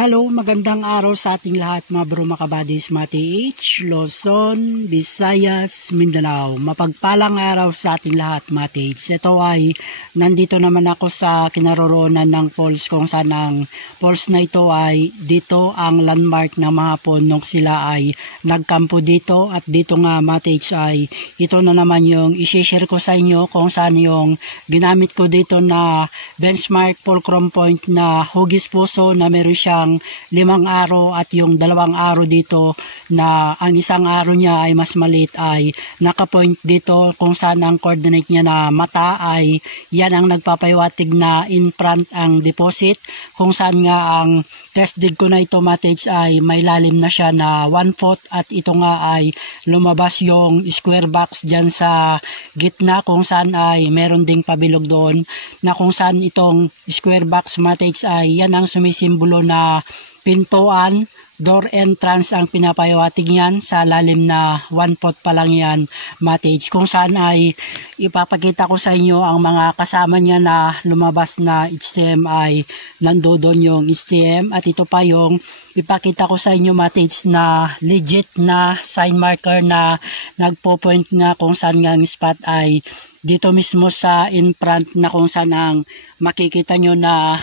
Hello, magandang araw sa ating lahat mga bro, mga kabadis, mga TH, Luzon, Visayas, Mindanao. Mapagpalang araw sa ating lahat mga TH. Ito ay nandito naman ako sa kinaroroonan ng falls kung saan ang falls na ito ay dito ang landmark ng mga hapon nung sila ay nagkampo dito. At dito nga mga TH ay ito na naman yung isi-share ko sa inyo kung saan yung ginamit ko dito na benchmark fulcrum point na hugis puso na meron siyang 5 araw at yung 2 araw dito na ang isang araw niya ay mas maliit ay nakapoint dito kung saan ang coordinate niya na mata ay yan ang nagpapahiwatig na in front ang deposit, kung saan nga ang test dig ko na ito matage ay may lalim na siya na 1 foot at ito nga ay lumabas yung square box dyan sa gitna kung saan ay meron ding pabilog doon na kung saan itong square box matage ay yan ang sumisimbolo na pintuan, door entrance ang pinapahiwatig niyan sa lalim na 1 foot pa lang yan matage, kung saan ay ipapakita ko sa inyo ang mga kasama niya na lumabas na HTM ay nandoon yung HTM at ito pa yung ipakita ko sa inyo matage na legit na sign marker na nagpo-point nga kung saan nga ang spot ay dito mismo sa in front na kung saan ang makikita nyo na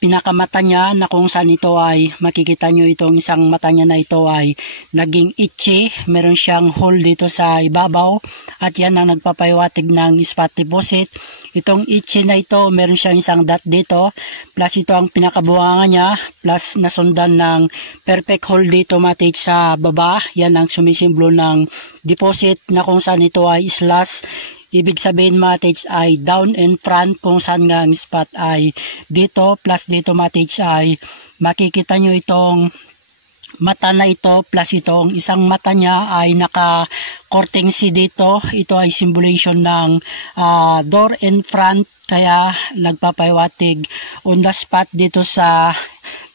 pinakamata niya na kung saan ito ay makikita nyo itong isang mata niya na ito ay naging itchy, meron siyang hole dito sa ibabaw at yan ang nagpapahiwatig ng spot deposit. Itong itchy na ito meron siyang isang dot dito plus ito ang pinakabuhangan niya plus nasundan ng perfect hole dito matage sa baba, yan ang sumisimbolo ng deposit na kung saan ito ay slash. Ibig sabihin matage ay down and front kung saan nga ang spot ay dito plus dito matage ay makikita nyo itong mata na ito plus itong isang mata niya ay naka-korting C dito. Ito ay symbolization ng door and front kaya nagpapahiwatig on the spot dito sa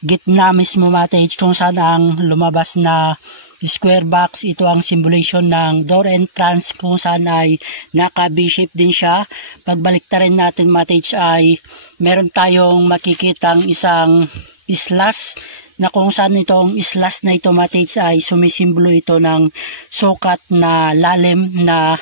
gitna mismo matage kung saan ang lumabas na square box. Ito ang symbolization ng door entrance kung saan ay naka B-shape din siya. Pagbalik na rin natin matage ay meron tayong makikitang isang slash na kung saan itong slash na ito matage ay sumisimbolo ito ng sukat na lalim na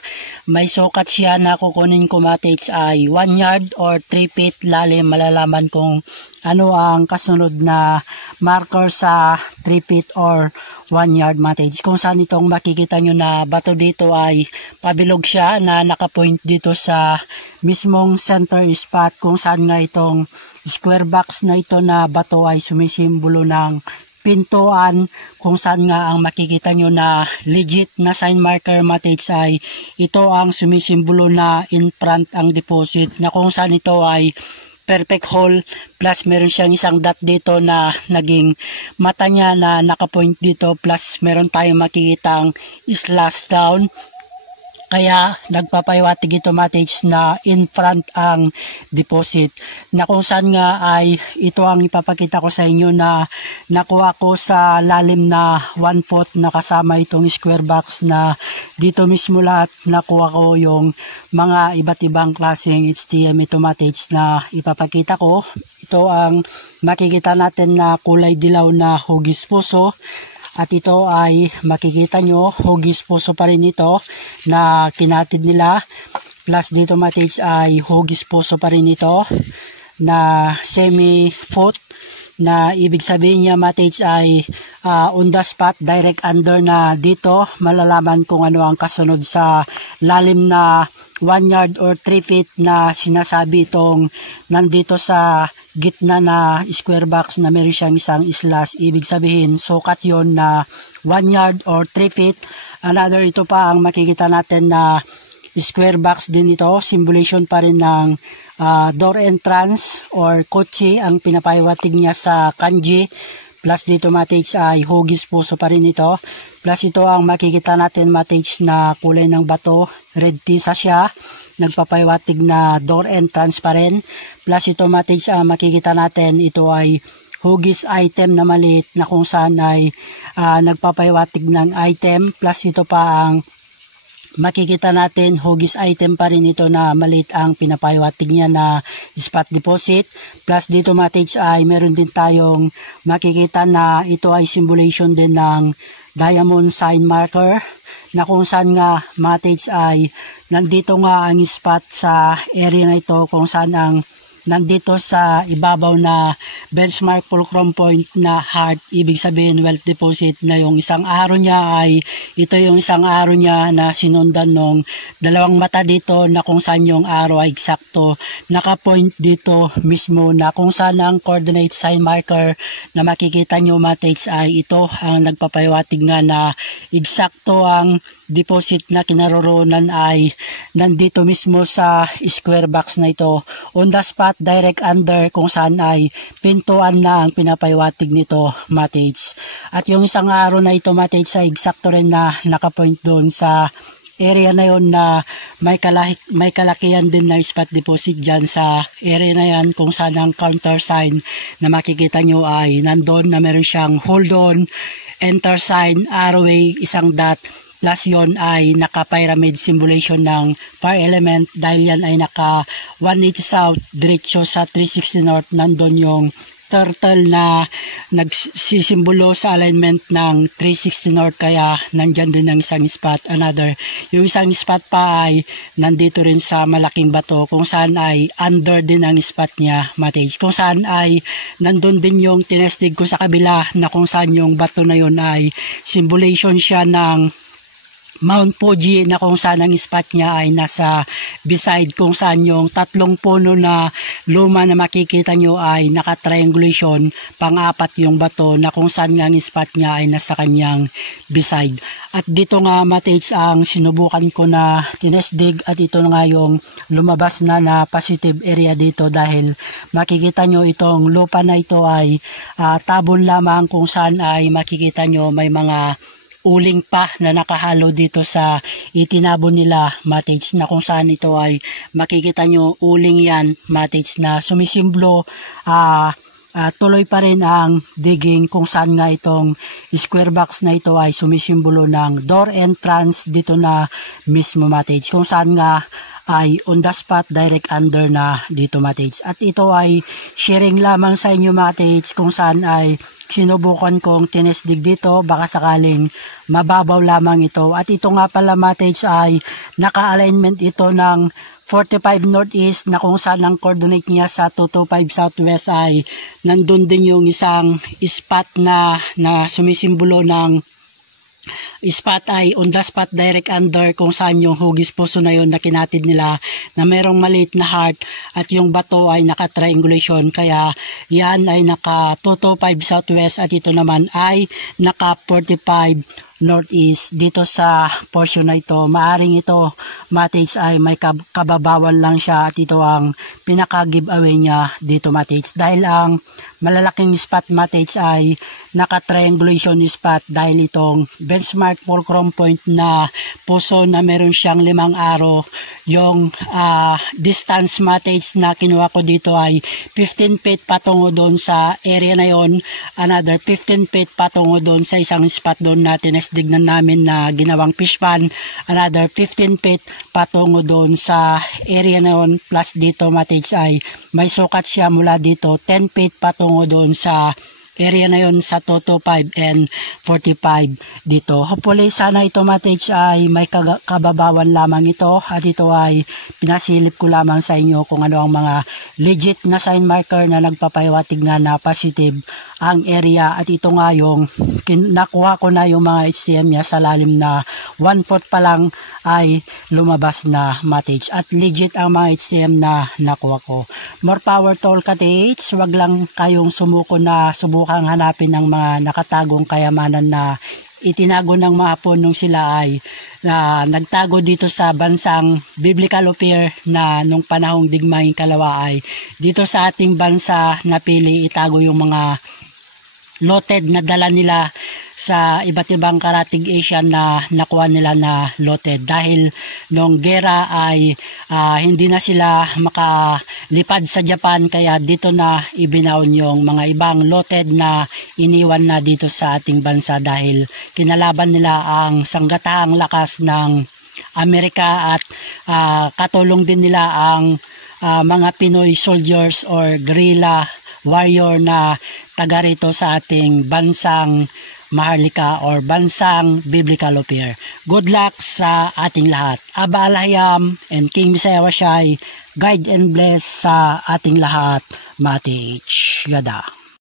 may sukat siya na kukunin ko matage ay 1 yard or 3 feet lalim. Malalaman kung ano ang kasunod na marker sa 3 feet or 1 yard matage, kung saan itong makikita nyo na bato dito ay pabilog siya na nakapoint dito sa mismong center spot kung saan nga itong square box na ito na bato ay sumisimbolo ng pintuan kung saan nga ang makikita nyo na legit na sign marker matage ay ito ang sumisimbolo na in front ang deposit na kung saan ito ay perfect hole plus meron siyang isang dot dito na naging mata niya na nakapoint dito plus meron tayong makikitang slash down. Kaya nagpapahiwatig ito matage na in front ang deposit na kung saan nga ay ito ang ipapakita ko sa inyo na nakuha ko sa lalim na 1 foot na kasama itong square box na dito mismo lahat nakuha ko yung mga iba't ibang klaseng HTM ito matage na ipapakita ko. Ito ang makikita natin na kulay dilaw na hugis puso. At ito ay makikita nyo, hugis puso pa rin ito na kinatid nila. Plus dito matage ay hugis puso pa rin ito na semi-foot na ibig sabihin niya matage ay on the spot, direct under na dito. Malalaman kung ano ang kasunod sa lalim na 1 yard or 3 feet na sinasabi itong nandito sa gitna na square box na meron siyang isang slash. Ibig sabihin sukat yon na 1 yard or 3 feet. Another ito pa ang makikita natin na square box din ito. Symbolization pa rin ng door entrance or kotse ang pinapahiwatig niya sa kanji. Plus dito matage ay hugis puso pa rin ito. Plus ito ang makikita natin matage na kulay ng bato. Red tisa siya. Nagpapahiwatig na door entrance pa rin. Plus ito matage ang makikita natin ito ay hugis item na maliit na kung saan ay nagpapahiwatig ng item. Plus ito pa ang makikita natin hugis item pa rin ito na maliit ang pinapahiwatig niya na spot deposit. Plus dito matage ay meron din tayong makikita na ito ay simulation din ng diamond sign marker, na kung saan nga matage ay nandito nga ang spot sa area na ito kung saan ang nandito sa ibabaw na benchmark fulcrum point na heart, ibig sabihin wealth deposit, na yung isang arrow niya ay ito yung isang arrow niya na sinundan ng dalawang mata dito, na kung saan yung arrow ay eksakto nakapoint dito mismo, na kung saan ang coordinate sign marker na makikita nyo matage ay ito ang nagpapahiwatig nga na eksakto ang deposit na kinaroroonan ay nandito mismo sa square box na ito, on the spot direct under, kung saan ay pintuan na ang pinapahiwatig nito matage. At yung isang arrow na ito matage ay eksakto rin na nakapoint doon sa area na yon na may kalakihan din na spot deposit dyan sa area na yan, kung saan ang counter sign na makikita nyo ay nandun na meron siyang hold on, enter sign, arrowway, isang dot, plus yon ay naka-pyramid simulation ng fire element, dahil yan ay naka 180 south diretso sa 360 north. Nandun yung turtle na nagsisimbolo sa alignment ng 360 north, kaya nandyan din ang isang spot. Yung isang spot pa ay nandito rin sa malaking bato, kung saan ay under din ang spot niya matage, kung saan ay nandun din yung tinestig ko sa kabila, na kung saan yung bato na yun ay simulation siya ng Mount Fuji, na kung saan ang spot niya ay nasa beside, kung saan yung tatlong puno na luma na makikita nyo ay naka-triangulation, pang-apat yung bato, na kung saan nga ang spot niya ay nasa kanyang beside. At dito nga matage ang sinubukan ko na tinesdig, at ito nga yung lumabas na positive area dito, dahil makikita nyo itong lupa na ito ay tabon lamang, kung saan ay makikita nyo may mga uling pa na nakahalo dito sa itinabon nila matage, na kung saan ito ay makikita nyo uling yan matage na sumisimbolo. Tuloy pa rin ang digging, kung saan nga itong square box na ito ay sumisimbolo ng door entrance dito na mismo matage, kung saan nga ay on the spot direct under na dito matage. At ito ay sharing lamang sa inyo matage, kung saan ay sinubukan kong tinesdig dito, baka sakaling mababaw lamang ito. At ito nga pala matage ay naka-alignment ito ng 45 northeast, na kung saan ang coordinate niya sa 225 southwest ay nandun din yung isang spot na sumisimbolo ng spot ay on the spot direct under, kung saan yung hugis puso na yun na kinatid nila na merong maliit na heart, at yung bato ay naka-triangulation, kaya yan ay naka 225 southwest, at ito naman ay naka 45 northeast dito sa portion na ito. Maaring ito matage ay may kababawan lang siya, at ito ang pinaka giveaway niya dito matage, dahil ang malalaking spot matage ay naka-triangulation spot, dahil itong benchmark fulcrum point na puso na meron siyang 5 arrow, yung distance matage na kinuha ko dito ay 15 feet patungo doon sa area na yon, another 15 feet patungo doon sa isang spot doon na tinesdignan namin na ginawang fish pan, another 15 feet patungo doon sa area na yon, plus dito matage ay may sukat siya mula dito 10 feet patungo doon sa area na yon sa 225 and 45 dito. Hopefully sana ito matage ay may kababawan lamang ito, at ito ay pinasilip ko lamang sa inyo kung ano ang mga legit na sign marker na nagpapahiwatig na positive ang area. At ito nga yung nakuha ko na yung mga HTM niya sa lalim na 1/4 pa lang ay lumabas na matage, at legit ang mga HTM na nakuha ko. More power to all ka-TH. Wag lang kayong sumuko na subukang hanapin ng mga nakatagong kayamanan na itinago ng mga Hapon nung sila ay nagtago dito sa bansang Biblical Ophir, na nung panahong digmaing kalawa ay dito sa ating bansa napili itago yung mga loted na dala nila sa iba't ibang karatig Asian na nakuha nila na loted, dahil nung gera ay hindi na sila makalipad sa Japan, kaya dito na ibinaon yung mga ibang loted na iniwan na dito sa ating bansa, dahil kinalaban nila ang sanggatahang lakas ng Amerika at katulong din nila ang mga Pinoy soldiers or guerrilla warrior na taga rito sa ating bansang Maharlika or bansang Biblical Affair. Good luck sa ating lahat. Aba Alhayam and King Bisaya Wasyay, guide and bless sa ating lahat. Mati H. Yada.